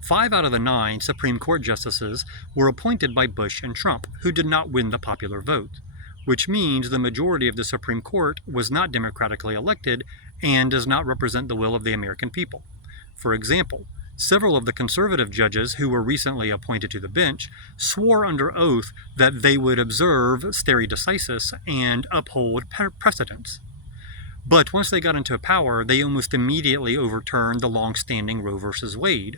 5 out of the 9 Supreme Court justices were appointed by Bush and Trump, who did not win the popular vote, which means the majority of the Supreme Court was not democratically elected and does not represent the will of the American people. For example, several of the conservative judges who were recently appointed to the bench swore under oath that they would observe stare decisis and uphold precedents. But once they got into power, they almost immediately overturned the long-standing Roe v. Wade,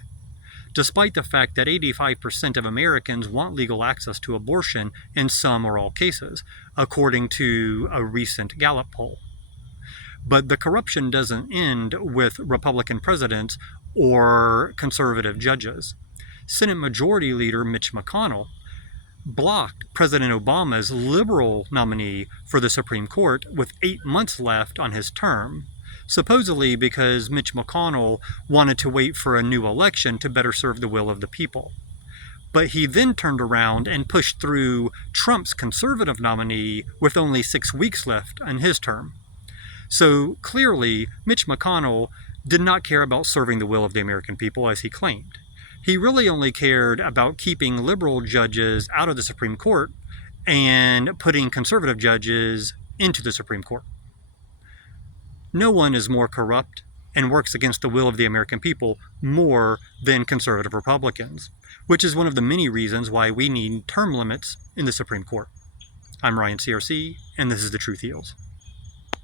despite the fact that 85% of Americans want legal access to abortion in some or all cases, according to a recent Gallup poll. But the corruption doesn't end with Republican presidents or conservative judges. Senate Majority Leader Mitch McConnell blocked President Obama's liberal nominee for the Supreme Court with 8 months left on his term, supposedly because Mitch McConnell wanted to wait for a new election to better serve the will of the people. But he then turned around and pushed through Trump's conservative nominee with only 6 weeks left on his term. So clearly, Mitch McConnell did not care about serving the will of the American people as he claimed. He really only cared about keeping liberal judges out of the Supreme Court and putting conservative judges into the Supreme Court. No one is more corrupt and works against the will of the American people more than conservative Republicans, which is one of the many reasons why we need term limits in the Supreme Court. I'm Ryan CRC, and this is The Truth Heals.